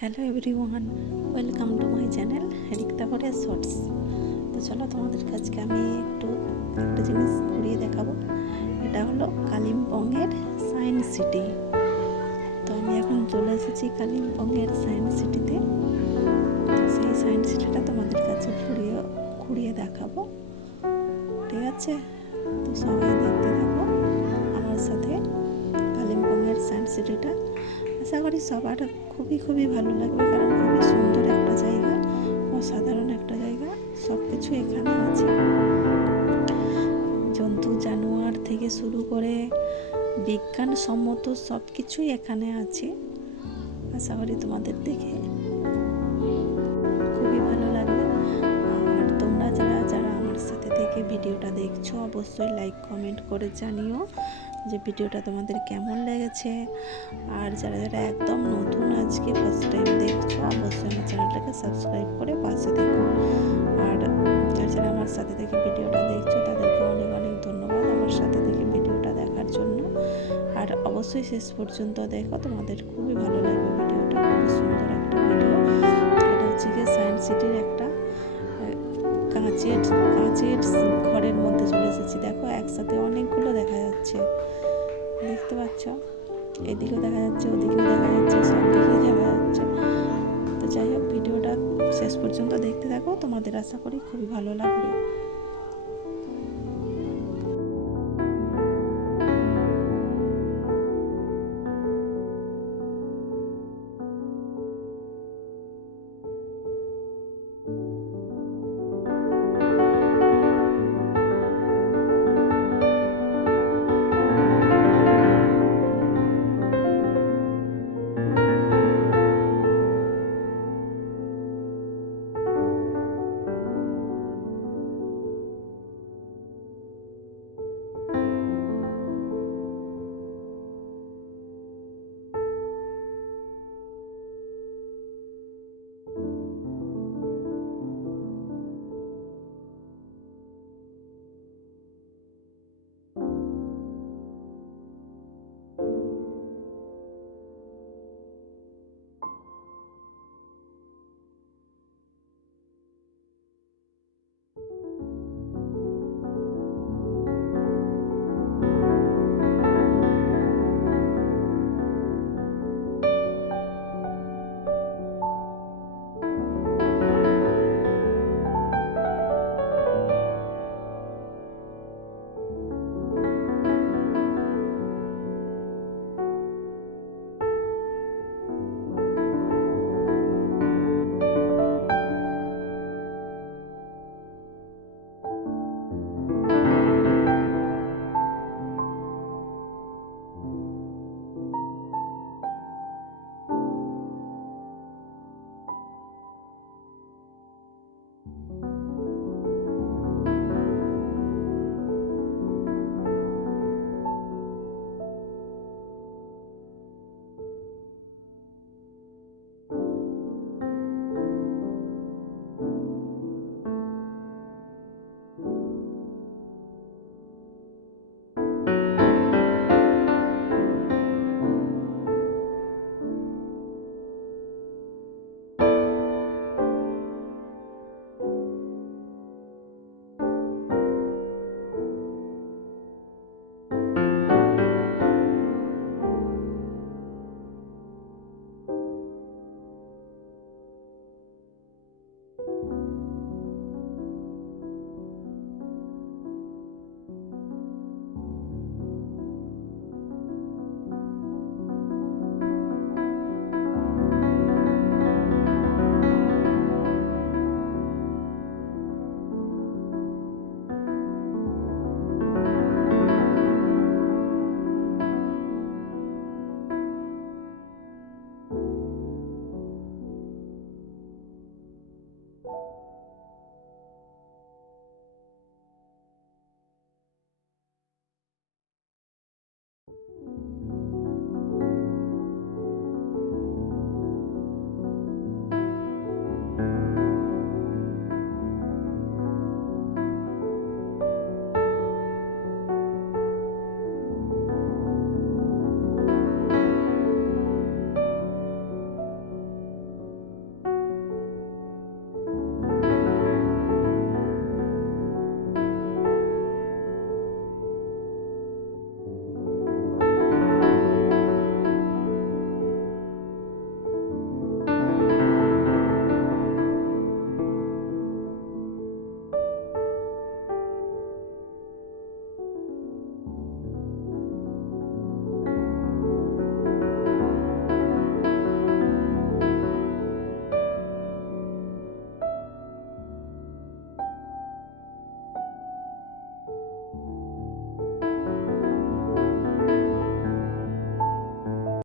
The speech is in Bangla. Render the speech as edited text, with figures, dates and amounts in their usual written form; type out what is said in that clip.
Hello everyone, welcome to my channel Rikta করে শর্টস। তো চলো তোমাদের কাছকে আমি একটা জিনিস ঘুরিয়ে দেখাবো। এটা হলো কালিম্পংয়ের সায়েন্স সিটি। তো আমি এখন চলে এসেছি কালিম্পংয়ের সায়েন্স সিটিতে। তো সেই সায়েন্স সিটিটা তোমাদের কাছে ঘুরিয়ে দেখাবো, ঠিক আছে? তো সবাই দেখতে থাকো আমার সাথে কালিম্পংয়ের সায়েন্স সিটিটা। আশা করি সবার খুবই ভালো লাগবে, কারণ খুবই সুন্দর একটা জায়গা, অসাধারণ একটা জায়গা। সব কিছু এখানে আছে, জন্তু জানোয়ার থেকে শুরু করে বিজ্ঞানসম্মত সব কিছুই এখানে আছে। আশা করি তোমাদের দেখে খুবই ভালো লাগবে। আর তোমরা যারা আমার সাথে থেকে ভিডিওটা দেখছো, অবশ্যই লাইক কমেন্ট করে জানিও যে ভিডিওটা তোমাদের কেমন লেগেছে। আর যারা একদম নতুন আজকে ফার্স্ট টাইম দেখছো, অবশ্যই আমার চ্যানেলটাকে সাবস্ক্রাইব করে পাশে দেখো। আর যারা আমার সাথে থেকে ভিডিওটা দেখছো, তাদেরকে অনেক ধন্যবাদ আমার সাথে থেকে ভিডিওটা দেখার জন্য। আর অবশ্যই শেষ পর্যন্ত দেখো, তোমাদের খুবই ভালো লাগবে ভিডিওটা। খুবই সুন্দর একটা ভিডিও। এটা হচ্ছে গিয়ে সায়েন্স সিটির একটা কাঁচের ঘরের মধ্যে চলে এসেছি। দেখো একসাথে অনেকগুলো দেখা যাচ্ছে, দেখতে পাচ্ছ? এদিকেও দেখা যাচ্ছে, ওদিকেও দেখা যাচ্ছে, সব দিকেই দেখা যাচ্ছে। তো যাই হোক, ভিডিওটা শেষ পর্যন্ত দেখতে থাকো, তোমাদের আশা করি খুবই ভালো লাগবে।